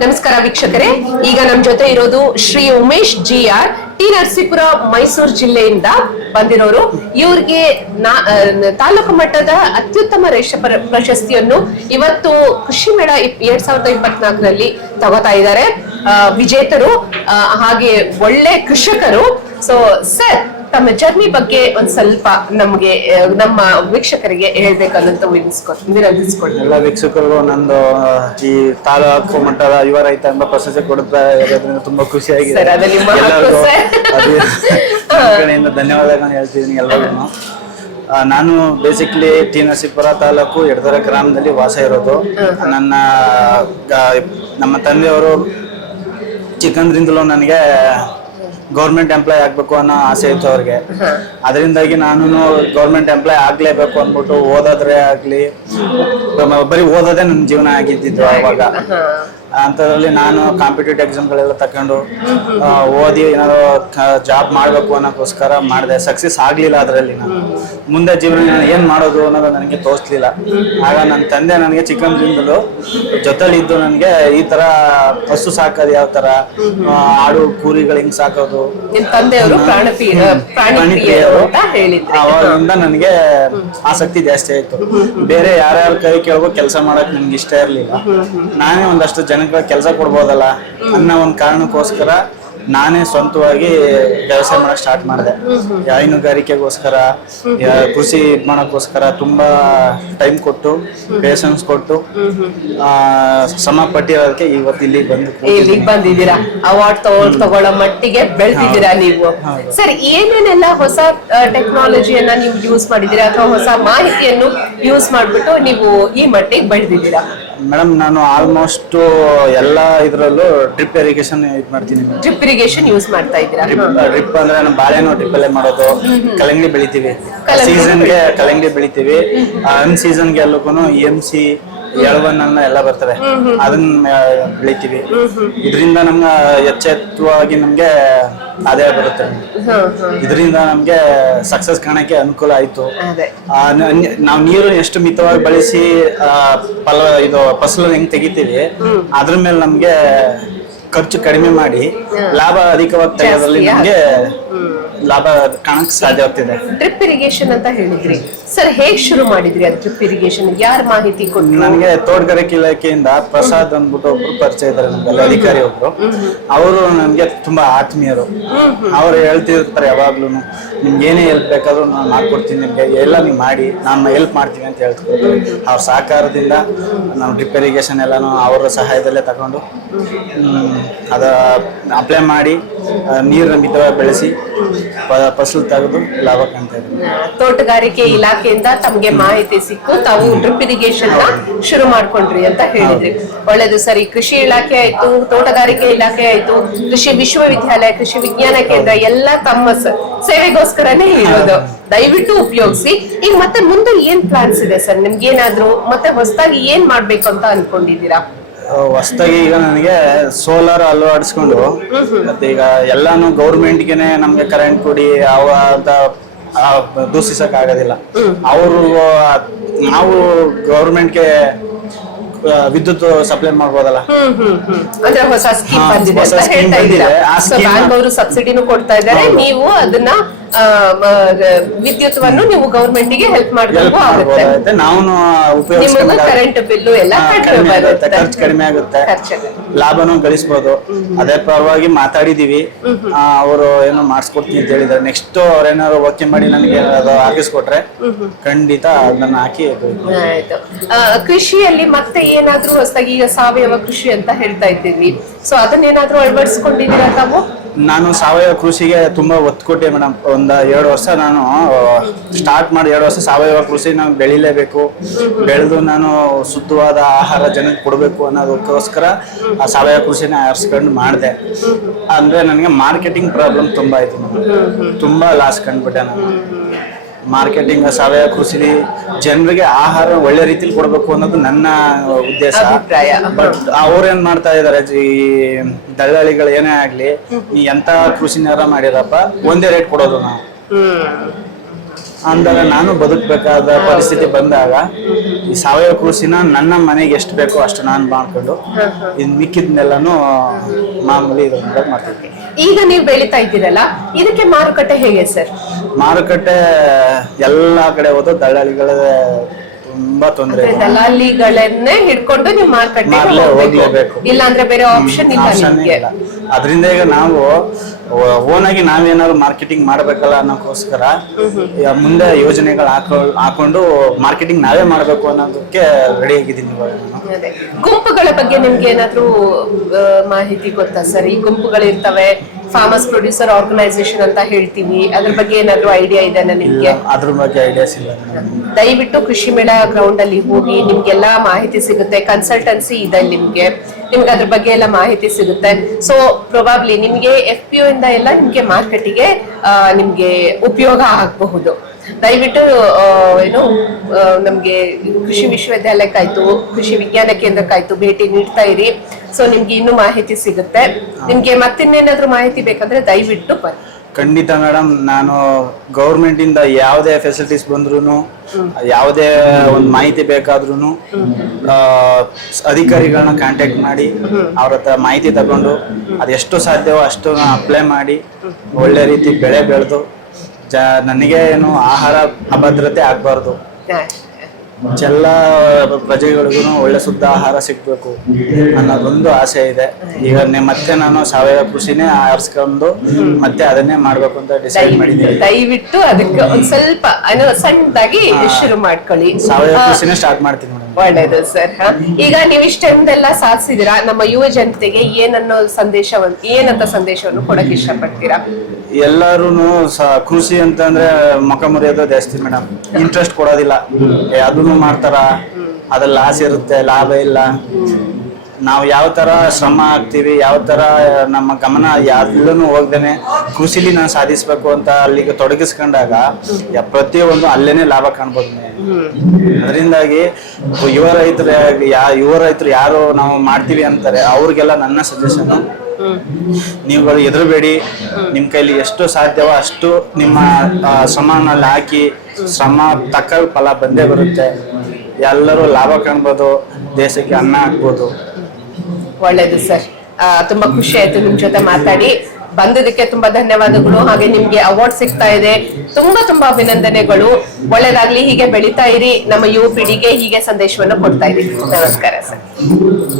ನಮಸ್ಕಾರ ವೀಕ್ಷಕರೇ, ಈಗ ನಮ್ಮ ಜೊತೆ ಇರೋದು ಶ್ರೀ ಉಮೇಶ್ GR ಟಿ ನರಸೀಪುರ ಮೈಸೂರು ಜಿಲ್ಲೆಯಿಂದ ಬಂದಿರೋರು. ಇವ್ರಿಗೆ ತಾಲೂಕು ಮಟ್ಟದ ಅತ್ಯುತ್ತಮ ರೇಷ್ಮೆ ಪ್ರಶಸ್ತಿಯನ್ನು ಇವತ್ತು ಕೃಷಿ ಮೇಳ 2024ರಲ್ಲಿ ತಗೋತಾ ಇದ್ದಾರೆ. ವಿಜೇತರು ಹಾಗೆ ಒಳ್ಳೆ ಕೃಷಿಕರು. ಸೊ ಸರ್, ತಮ್ಮ ಜರ್ನಿ ಬಗ್ಗೆ ಒಂದ್ ಸ್ವಲ್ಪ ನಮ್ಗೆ ನಮ್ಮ ವೀಕ್ಷಕರಿಗೆ ಹೇಳ್ಬೇಕನ್ನಂತ ವಿನಂತಿಸ್ಕೊಳ್ತೀನಿ. ಎಲ್ಲ ವೀಕ್ಷಕರಿಗೂ ನಂದು ಈ ತಾಲೂಕು ಮಟ್ಟದ ಯುವ ರೈತ ಎಂಬ ಪ್ರಶಸ್ತಿ ಕೊಡ್ತಾ ಇರೋದ್ರಿಂದ ತುಂಬಾ ಖುಷಿಯಾಗಿದೆ. ಕಡೆಯಿಂದ ಧನ್ಯವಾದಗಳನ್ನು ಹೇಳ್ತಿದ್ದೀನಿ ಎಲ್ಲರಿಗೂ. ನಾನು ಬೇಸಿಕ್ಲಿ ಟಿ ನರಸೀಪುರ ತಾಲೂಕು ಎಡದೊರೆ ಗ್ರಾಮದಲ್ಲಿ ವಾಸ ಇರೋದು. ನಮ್ಮ ತಂದೆಯವರು ಚಿಕ್ಕಂದ್ರಿಂದಲೂ ನನಗೆ ಗೌರ್ಮೆಂಟ್ ಎಂಪ್ಲಾಯ್ ಆಗ್ಬೇಕು ಅನ್ನೋ ಆಸೆ ಇತ್ತು ಅವ್ರಿಗೆ. ಅದರಿಂದಾಗಿ ನಾನು ಗೌರ್ಮೆಂಟ್ ಎಂಪ್ಲಾಯ್ ಆಗ್ಲೇಬೇಕು ಅಂದ್ಬಿಟ್ಟು ಓದೋದ್ರೆ ಆಗ್ಲಿ, ಬರೀ ಓದೋದೇ ನನ್ನ ಜೀವನ ಆಗಿದ್ದು ಅವಾಗ. ಅಂಥದ್ರಲ್ಲಿ ನಾನು ಕಾಂಪಿಟೇಟಿವ್ ಎಕ್ಸಾಮ್ಗಳೆಲ್ಲ ತಕೊಂಡು ಓದಿ ಏನಾದ್ರು ಜಾಬ್ ಮಾಡಬೇಕು ಅನ್ನೋಕ್ಕೋಸ್ಕರ ಮಾಡಿದೆ. ಸಕ್ಸಸ್ ಆಗಲಿಲ್ಲ ಅದರಲ್ಲಿ. ನಾನು ಮುಂದೆ ಜೀವನ ನಾನು ಏನು ಮಾಡೋದು ಅನ್ನೋದು ನನಗೆ ತೋರಿಸ್ಲಿಲ್ಲ. ಆಗ ನನ್ನ ತಂದೆ ನನಗೆ ಚಿಕ್ಕಂದ್ರಿಂದಲೂ ಜೊತೆಲಿ ಇದ್ದು ನನಗೆ ಈ ಥರ ಹಸು ಸಾಕೋದು, ಯಾವ ಥರ ಆಡು ಕೂರಿಗಳು ಹಿಂಗೆ ಸಾಕೋದು, ಅವಾಗಿಂದ ನನಗೆ ಆಸಕ್ತಿ ಜಾಸ್ತಿ ಆಯಿತು. ಬೇರೆ ಯಾರ್ಯಾರ ಕೈ ಕೇಳಬೇಕು ಕೆಲಸ ಮಾಡೋಕೆ ನನಗೆ ಇಷ್ಟ ಇರಲಿಲ್ಲ. ನಾನೇ ಒಂದಷ್ಟು ಜನಕ್ಕೆ ಕೆಲಸ ಕೊಡ್ಬೋದಲ್ಲ ಅನ್ನೋ ಒಂದು ಕಾರಣಕ್ಕೋಸ್ಕರ ನಾನೇ ಸ್ವಂತವಾಗಿ ವ್ಯವಸಾಯ ಮಾಡಕ್ ಸ್ಟಾರ್ಟ್ ಮಾಡಿದೆ. ಹೈನುಗಾರಿಕೆಗೋಸ್ಕರ, ಕೃಷಿ ಮಾಡೋಕ್ಕೋಸ್ಕರ ತುಂಬಾ ಟೈಮ್ ಕೊಟ್ಟು, ಪೇಷನ್ಸ್ ಕೊಟ್ಟು ಶ್ರಮ ಪಟ್ಟಿರೋದಕ್ಕೆ ಇವತ್ತು ಇಲ್ಲಿಗೆ ಬಂದಿದ್ದೀರಾ. ಅವಾರ್ಡ್ ತಗೊಳ್ಳೋ ಮಟ್ಟಿಗೆ ಬೆಳೆದಿದ್ದೀರಾ ನೀವು. ಸರ್, ಏನೇನೆಲ್ಲ ಹೊಸ ಟೆಕ್ನಾಲಜಿಯನ್ನ ನೀವು ಯೂಸ್ ಮಾಡಿದ್ದೀರಾ ಅಥವಾ ಹೊಸ ಮಾಹಿತಿಯನ್ನು ಯೂಸ್ ಮಾಡ್ಬಿಟ್ಟು ನೀವು ಈ ಮಟ್ಟಿಗೆ ಬೆಳೆದಿದ್ದೀರಾ? ಮೇಡಮ್, ನಾನು ಆಲ್ಮೋಸ್ಟ್ ಎಲ್ಲ ಇದ್ರಲ್ಲೂ ಡ್ರಿಪ್ ಇರಿಗೇಷನ್ ಯೂಸ್ ಮಾಡ್ತೀನಿ. ಡ್ರಿಪ್ ಇರಿಗೇಷನ್ ಯೂಸ್ ಮಾಡ್ತಾ ಇದ್ದೀರಾ? ಡ್ರಿಪ್ ಅಂದ್ರೆ ನಾವು ಬಾಳೆನೋ ಡ್ರಿಪ್ ಅಲ್ಲೇ ಮಾಡೋದು. ಕಲ್ಲಂಗಡಿ ಬೆಳಿತೀವಿ, ಸೀಸನ್ಗೆ ಕಲ್ಲಂಗಡಿ ಬೆಳಿತೀವಿ. ಅನ್ ಸೀಸನ್ಗೆ ಎಲ್ಲಕ್ಕೂ EMC ಎಳವನ್ನ ಎಲ್ಲ ಬರ್ತವೆ, ಅದನ್ನ ಬೆಳಿತೀವಿ. ಇದರಿಂದ ನಮ್ಗೆ ಎಚ್ಚೆತ್ತವಾಗಿ ನಮ್ಗೆ ಆದಾಯ ಬರುತ್ತೆ. ಇದರಿಂದ ನಮ್ಗೆ ಸಕ್ಸಸ್ ಕಾಣಕ್ಕೆ ಅನುಕೂಲ ಆಯ್ತು. ನಾವು ನೀರು ಎಷ್ಟು ಮಿತವಾಗಿ ಬಳಸಿ ಫಸಲು ಹೆಂಗ್ ತೆಗಿತೀವಿ, ಅದ್ರ ಮೇಲೆ ನಮ್ಗೆ ಖರ್ಚು ಕಡಿಮೆ ಮಾಡಿ ಲಾಭ ಅಧಿಕವಾಗಿ ತೆಗೆಯೋದ್ರಲ್ಲಿ ನಮ್ಗೆ ಲಾಭ ಕಾಣಕ್ ಸಾಧ್ಯ ಆಗ್ತಿದೆ. ಡ್ರಿಪ್ ಇರಿಗೇಷನ್ ಅಂತ ಹೇಳಿದ್ರಿ ಸರ್, ಹೇಗ್ ಶುರು ಮಾಡಿದ್ರಿ ಅದು ಡ್ರಿಪ್ ಇರಿಗೇಷನ್? ಯಾರು ಮಾಹಿತಿ ಕೊಟ್ಟರು? ನನಗೆ ತೋಟಗಾರಿಕೆ ಇಲಾಖೆಯಿಂದ ಪ್ರಸಾದ್ ಅಂದ್ಬಿಟ್ಟು ಒಬ್ರು ಪರಿಚಯ ಇದ್ದಾರೆ, ನಮ್ಗೆ ಅಧಿಕಾರಿ ಒಬ್ರು. ಅವರು ನಮ್ಗೆ ತುಂಬಾ ಆತ್ಮೀಯರು. ಅವ್ರು ಹೇಳ್ತಿರ್ತಾರೆ ಯಾವಾಗ್ಲೂ, ನಿಮ್ಗೆ ಏನೇ ಹೆಲ್ಪ್ ಬೇಕಾದ್ರೂ ನಾನು ಮಾಡ್ಕೊಡ್ತೀನಿ, ನಿಮ್ಗೆ ಎಲ್ಲ ನೀವು ಮಾಡಿ, ನಾನು ಹೆಲ್ಪ್ ಮಾಡ್ತೀನಿ ಅಂತ ಹೇಳ್ತಿರ್ತಾರೆ. ಅವ್ರ ಸಹಕಾರದಿಂದ ನಾವು ಡ್ರಿಪ್ ಇರಿಗೇಷನ್ ಎಲ್ಲಾನು ಅವರ ಸಹಾಯದಲ್ಲೇ ತಗೊಂಡು ಅದ ಅಪ್ಲೈ ಮಾಡಿ ನೀರನ್ನ ಮಿತವಾಗಿ ಬೆಳೆಸಿ ಫಸಲು ತೆಗೆದು ಲಾಭ ಕಾಣ್ತಾ ಇದ್ದೀವಿ. ತೋಟಗಾರಿಕೆ ಇಲಾಖೆಯಿಂದ ತಮ್ಗೆ ಮಾಹಿತಿ ಸಿಕ್ಕು ತಾವು ಡ್ರಿಪ್ ಇರಿಗೇಷನ್ ಶುರು ಮಾಡ್ಕೊಂಡ್ರಿ ಅಂತ ಹೇಳಿದ್ರಿ. ಒಳ್ಳೇದು ಸರಿ. ಕೃಷಿ ಇಲಾಖೆ ಆಯ್ತು, ತೋಟಗಾರಿಕೆ ಇಲಾಖೆ ಆಯ್ತು, ಕೃಷಿ ವಿಶ್ವವಿದ್ಯಾಲಯ, ಕೃಷಿ ವಿಜ್ಞಾನ ಕೇಂದ್ರ ಎಲ್ಲ ತಮ್ಮ ಸೇವೆಗೋಸ್ಕರನೇ ಇರೋದು. ದಯವಿಟ್ಟು ಉಪಯೋಗಿಸಿ. ಈಗ ಮತ್ತೆ ಮುಂದೆ ಏನ್ ಪ್ಲಾನ್ಸ್ ಇದೆ ಸರ್ ನಿಮ್ಗೆ? ಏನಾದ್ರು ಮತ್ತೆ ಹೊಸದಾಗಿ ಏನ್ ಮಾಡ್ಬೇಕು ಅಂತ ಅನ್ಕೊಂಡಿದ್ದೀರಾ? ಹೊಸದಾಗಿ ಈಗ ನನಗೆ ಸೋಲಾರ್ ಅಳವಡಿಸ್ಕೊಂಡು, ಮತ್ತೆ ಈಗ ಎಲ್ಲಾನು ಗೌರ್ಮೆಂಟ್ಗೆನೆ ನಮ್ಗೆ ಕರೆಂಟ್ ಕೊಡಿ ದೂಷಿಸಕ್ ಆಗೋದಿಲ್ಲ. ಅವರು ನಾವು ಗೌರ್ಮೆಂಟ್ಗೆ ವಿದ್ಯುತ್ ಸಪ್ಲೈ ಮಾಡ್ಬೋದಲ್ಲ. ಅಂದ್ರೆ ಹೊಸ ಸ್ಕೀಮ್ ಬಂದಿದೆ ಅಂತ ಹೇಳ್ತಾ ಇದ್ದೀರಾ. ಬ್ಯಾಂಕ್ ಅವರು ಸಬ್ಸಿಡಿನೂ ಕೊಡ್ತಾ ಇದ್ದಾರೆ, ನೀವು ಅದನ್ನ ವಿದ್ಯುತ್ವನ್ನು ನೀವು ಗವರ್ಮೆಂಟ್ ಗೆ ಹೆಲ್ಪ್ ಮಾಡಬೇಕು ಆಗುತ್ತೆ. ನಾವು ಕರೆಂಟ್ ಬಿಲ್ಲು ಎಲ್ಲ ಖರ್ಚು ಕಡಿಮೆ ಆಗುತ್ತೆ, ಲಾಭನೂ ಗಳಿಸಬಹುದು. ಅದೇ ಪರವಾಗಿ ಮಾತಾಡಿದೀವಿ. ಅವರು ಏನೋ ಮಾಡಿಸ್ಕೊಡ್ತೀನಿ ಅಂತ ಹೇಳಿದ್ದಾರೆ. ನೆಕ್ಸ್ಟ್ ಅವ್ರೇನಾದ್ರು ಓಕೆ ಮಾಡಿ ನನಗೆ ಅದು ಆಗಿಸ್ಕೊಟ್ರೆ ಖಂಡಿತ ಅದನ್ನ ಹಾಕಿ. ಆಯ್ತು. ಕೃಷಿಯಲ್ಲಿ ಮತ್ತೆ ಏನಾದ್ರೂ ಹೊಸದಾಗಿ ಈಗ ಸಾವಯವ ಕೃಷಿ ಅಂತ ಹೇಳ್ತಾ ಇದ್ದೀವಿ, ಸೊ ಅದನ್ನೇನಾದ್ರೂ ಅಳವಡಿಸ್ಕೊಂಡಿದ್ದೀರಾ ತಾವು? ನಾನು ಸಾವಯವ ಕೃಷಿಗೆ ತುಂಬಾ ಒತ್ತು ಕೊಟ್ಟೆ ಮೇಡಮ್. ಒಂದ್ 2 ವರ್ಷ ನಾನು ಸ್ಟಾರ್ಟ್ ಮಾಡಿ 2 ವರ್ಷ ಸಾವಯವ ಕೃಷಿ ನಾನು ಬೆಳಿಲೇಬೇಕು, ಬೆಳೆದು ನಾನು ಶುದ್ಧವಾದ ಆಹಾರ ಜನಕ್ಕೆ ಕೊಡಬೇಕು ಅನ್ನೋದಕ್ಕೋಸ್ಕರ ಆ ಸಾವಯವ ಕೃಷಿನ ಆರಿಸ್ಕೊಂಡು ಮಾಡಿದೆ. ಅಂದ್ರೆ ನನಗೆ ಮಾರ್ಕೆಟಿಂಗ್ ಪ್ರಾಬ್ಲಮ್ ತುಂಬಾ ಆಯ್ತು. ತುಂಬಾ ಲಾಸ್ ಕಂಡ್ಬಿಟ್ಟೆ ನಾನು. ಮಾರ್ಕೆಟಿಂಗ್ ಸಾವಯವ ಕೃಷಿ ಜನರಿಗೆ ಆಹಾರ ಒಳ್ಳೆ ರೀತಿಲಿ ಕೊಡಬೇಕು ಅನ್ನೋದು ನನ್ನ ಉದ್ದೇಶ. ಬಟ್ ಅವ್ರೇನ್ ಮಾಡ್ತಾ ಇದಾರೆ, ಈ ದಳ್ಳಾಳಿಗಳು ಏನೇ ಆಗ್ಲಿ, ಈ ಎಂತ ಕೃಷಿನಾರ ಮಾಡಿರಪ್ಪ ಒಂದೇ ರೇಟ್ ಕೊಡೋದು ನಾವು. ಅಂದಾಗ ನಾನು ಬದುಕಬೇಕಾದ ಪರಿಸ್ಥಿತಿ ಬಂದಾಗ ಈ ಸಾವಯವ ಕೃಷಿನ ನನ್ನ ಮನೆಗೆ ಎಷ್ಟು ಬೇಕೋ ಅಷ್ಟು ನಾನು ಮಾಡ್ಕೊಂಡು ಇನ್ ಮಿಕ್ಕಿದ್ನೆಲ್ಲಾನು ಮಾಮೂಲಿ ಇದ್ರಿಂದ ಮಾಡ್ತಿದ್ದೆ. ಈಗ ನೀವು ಬೆಳೀತಾ ಇದ್ದೀರಲ್ಲ, ಇದಕ್ಕೆ ಮಾರುಕಟ್ಟೆ ಹೇಗೆ ಸರ್? ಮಾರುಕಟ್ಟೆ ಎಲ್ಲಾ ಕಡೆ ಹೋದ ದಳ್ಳಾಳಿಗಳ ತುಂಬಾ ತೊಂದರೆ. ದಲಾಲಿಗಳನ್ನೇ ಹಿಡ್ಕೊಂಡು ನೀವು ಮಾರುಕಟ್ಟೆ ಹೋಗ್ಲೇಬೇಕು, ಇಲ್ಲ ಅಂದ್ರೆ ಬೇರೆ ಆಪ್ಷನ್ ಇಲ್ಲ ನಿಮ್ಗೆ. ಅದರಿಂದ ಈಗ ನಾವು ಓನ್ ಆಗಿ ನಾವೇನಾದ್ರು ಮಾರ್ಕೆಟಿಂಗ್ ಮಾಡ್ಬೇಕಲ್ಲ ಅನ್ನೋಕ್ಕೋಸ್ಕರ ಮುಂದೆ ಯೋಜನೆಗಳು ಹಾಕೊಂಡು ಮಾರ್ಕೆಟಿಂಗ್ ನಾವೇ ಮಾಡ್ಬೇಕು ಅನ್ನೋದಕ್ಕೆ ರೆಡಿ ಆಗಿದ್ದೀನಿ ಇವಾಗ ನಾನು. ಗುಂಪುಗಳ ಬಗ್ಗೆ ನಿಮ್ಗೆ ಏನಾದ್ರು ಮಾಹಿತಿ ಗೊತ್ತಾ ಸರ್? ಈ ಗುಂಪುಗಳು ಇರ್ತವೆ, ಫಾರ್ಮರ್ಸ್ ಪ್ರೊಡ್ಯೂಸರ್ ಆರ್ಗನೈಸೇಷನ್ ಅಂತ ಹೇಳ್ತೀವಿ, ಅದ್ರ ಬಗ್ಗೆ ಏನಾದ್ರು ಐಡಿಯಾ ಇದೆ ನಿಮ್ಗೆ? ಅದ್ರ ಬಗ್ಗೆ ಐಡಿಯಾಸ್ ಇಲ್ಲ. ದಯವಿಟ್ಟು ಕೃಷಿ ಮೇಳ ಗ್ರೌಂಡ್ ಅಲ್ಲಿ ಹೋಗಿ, ನಿಮ್ಗೆಲ್ಲಾ ಮಾಹಿತಿ ಸಿಗುತ್ತೆ. ಕನ್ಸಲ್ಟೆನ್ಸಿ ಇದೆ ನಿಮ್ಗೆ ಅದ್ರ ಬಗ್ಗೆ ಎಲ್ಲ ಮಾಹಿತಿ ಸಿಗುತ್ತೆ. ಸೊ ಪ್ರೊಬಾಬ್ಲಿ ನಿಮ್ಗೆ FPO ಇಂದ ಎಲ್ಲ ನಿಮ್ಗೆ ಮಾರ್ಕೆಟಿಗೆ ನಿಮ್ಗೆ ಉಪಯೋಗ ಆಗಬಹುದು. ದಯವಿಟ್ಟು ಏನು ನಮ್ಗೆ ಕೃಷಿ ವಿಶ್ವವಿದ್ಯಾಲಯಕ್ಕಾಯ್ತು, ಕೃಷಿ ವಿಜ್ಞಾನ ಕೇಂದ್ರಕ್ಕಾಯ್ತು ಭೇಟಿ ನೀಡ್ತಾ ಇರಿ. ಸೊ ನಿಮ್ಗೆ ಇನ್ನೂ ಮಾಹಿತಿ ಸಿಗುತ್ತೆ. ನಿಮ್ಗೆ ಮತ್ತಿನ್ನೇನಾದ್ರೂ ಮಾಹಿತಿ ಬೇಕಂದ್ರೆ ದಯವಿಟ್ಟು ಬನ್ನಿ. ಖಂಡಿತ ಮೇಡಮ್, ನಾನು ಗೌರ್ಮೆಂಟ್ ಇಂದ ಯಾವುದೇ ಫೆಸಿಲಿಟೀಸ್ ಬಂದ್ರು, ಯಾವುದೇ ಒಂದು ಮಾಹಿತಿ ಬೇಕಾದ್ರೂ ಅಧಿಕಾರಿಗಳನ್ನ ಕಾಂಟ್ಯಾಕ್ಟ್ ಮಾಡಿ ಅವ್ರ ಹತ್ರ ಮಾಹಿತಿ ತಗೊಂಡು ಅದೆಷ್ಟು ಸಾಧ್ಯವೋ ಅಷ್ಟು ಅಪ್ಲೈ ಮಾಡಿ ಒಳ್ಳೆ ರೀತಿ ಬೆಳೆ ಬೆಳೆದು ನನಗೆ ಏನು ಆಹಾರ ಅಭದ್ರತೆ ಆಗ್ಬಾರ್ದು, ಎಲ್ಲ ಪ್ರಜೆಗಳಿಗೂ ಒಳ್ಳೆ ಶುದ್ಧ ಆಹಾರ ಸಿಗ್ಬೇಕು ಅನ್ನೋದೊಂದು ಆಸೆ ಇದೆ. ಈಗ ಮತ್ತೆ ನಾನು ಸಾವಯವ ಕೃಷಿನೇ ಆರಿಸ್ಕೊಂಡು ಮತ್ತೆ ಅದನ್ನೇ ಮಾಡ್ಬೇಕು ಅಂತ ಡಿಸೈಡ್ ಮಾಡಿದ್ದೀನಿ. ದಯವಿಟ್ಟು ಅದಕ್ಕೆ ಒಂದ್ ಸ್ವಲ್ಪ ಸಣ್ಣದಾಗಿ ಶುರು ಮಾಡ್ಕೊಳ್ಳಿ. ಸಾವಯವ ಕೃಷಿನೇ ಸ್ಟಾರ್ಟ್ ಮಾಡ್ತೀನಿ ಮೇಡಮ್. ಒಳ್ಳೇದು ಸರ್. ಈಗ ನೀವು ಇಷ್ಟೊಂದೆಲ್ಲ ಸಾಧಿಸಿದಿರಾ, ನಮ್ಮ ಯುವ ಜನತೆಗೆ ಏನಂತ ಸಂದೇಶವನ್ನು ಕೊಡಕ್ಕೆ ಇಷ್ಟಪಡ್ತೀರಾ? ಎಲ್ಲರೂ ಕೃಷಿ ಅಂತಂದ್ರೆ ಮುಖ ಮುರಿಯೋದು ಜಾಸ್ತಿ ಮೇಡಮ್, ಇಂಟ್ರೆಸ್ಟ್ ಕೊಡೋದಿಲ್ಲ. ಅದನ್ನು ಮಾಡ್ತಾರ, ಅದ್ರಲ್ಲಿ ಲಾಸ್ ಇರುತ್ತೆ, ಲಾಭ ಇಲ್ಲ. ನಾವು ಯಾವ ತರ ಶ್ರಮ ಹಾಕ್ತಿವಿ, ಯಾವ ತರ ನಮ್ಮ ಗಮನ ಎಲ್ಲನೂ ಹೋಗ್ದೇನೆ ಕೃಷಿಲಿ ನಾನು ಸಾಧಿಸ್ಬೇಕು ಅಂತ ಅಲ್ಲಿಗೆ ತೊಡಗಿಸ್ಕೊಂಡಾಗ ಪ್ರತಿಯೊಂದು ಅಲ್ಲೇನೆ ಲಾಭ ಕಾಣ್ಬೋದು. ಅದರಿಂದಾಗಿ ಯುವ ರೈತರು ಯಾರು ನಾವು ಮಾಡ್ತೀವಿ ಅಂತಾರೆ ಅವ್ರಿಗೆಲ್ಲ ನನ್ನ ಸಜೆಷನ್, ನೀವುಗಳು ಹೆದರಬೇಡಿ. ನಿಮ್ ಕೈಲಿ ಎಷ್ಟು ಸಾಧ್ಯವೋ ಅಷ್ಟು ನಿಮ್ಮ ಶ್ರಮನಲ್ಲಿ ಹಾಕಿ, ಶ್ರಮ ತಕ್ಕ ಫಲ ಬಂದೇ ಬರುತ್ತೆ. ಎಲ್ಲರೂ ಲಾಭ ಕಾಣ್ಬೋದು, ದೇಶಕ್ಕೆ ಅನ್ನ ಹಾಕ್ಬೋದು. ಒಳ್ಳೇದು ಸರ್. ತುಂಬಾ ಖುಷಿ ಆಯ್ತು ನಿಮ್ ಜೊತೆ ಮಾತಾಡಿ. ಬಂದಿದ್ದಕ್ಕೆ ತುಂಬಾ ಧನ್ಯವಾದಗಳು. ಹಾಗೆ ನಿಮ್ಗೆ ಅವಾರ್ಡ್ ಸಿಗ್ತಾ ಇದೆ, ತುಂಬಾ ಅಭಿನಂದನೆಗಳು. ಒಳ್ಳೇದಾಗ್ಲಿ, ಹೀಗೆ ಬೆಳೀತಾ ಇರಿ. ನಮ್ಮ ಯುವ ಪೀಳಿಗೆ ಹೀಗೆ ಸಂದೇಶವನ್ನು ಕೊಡ್ತಾ ಇರಿ. ನಮಸ್ಕಾರ ಸರ್.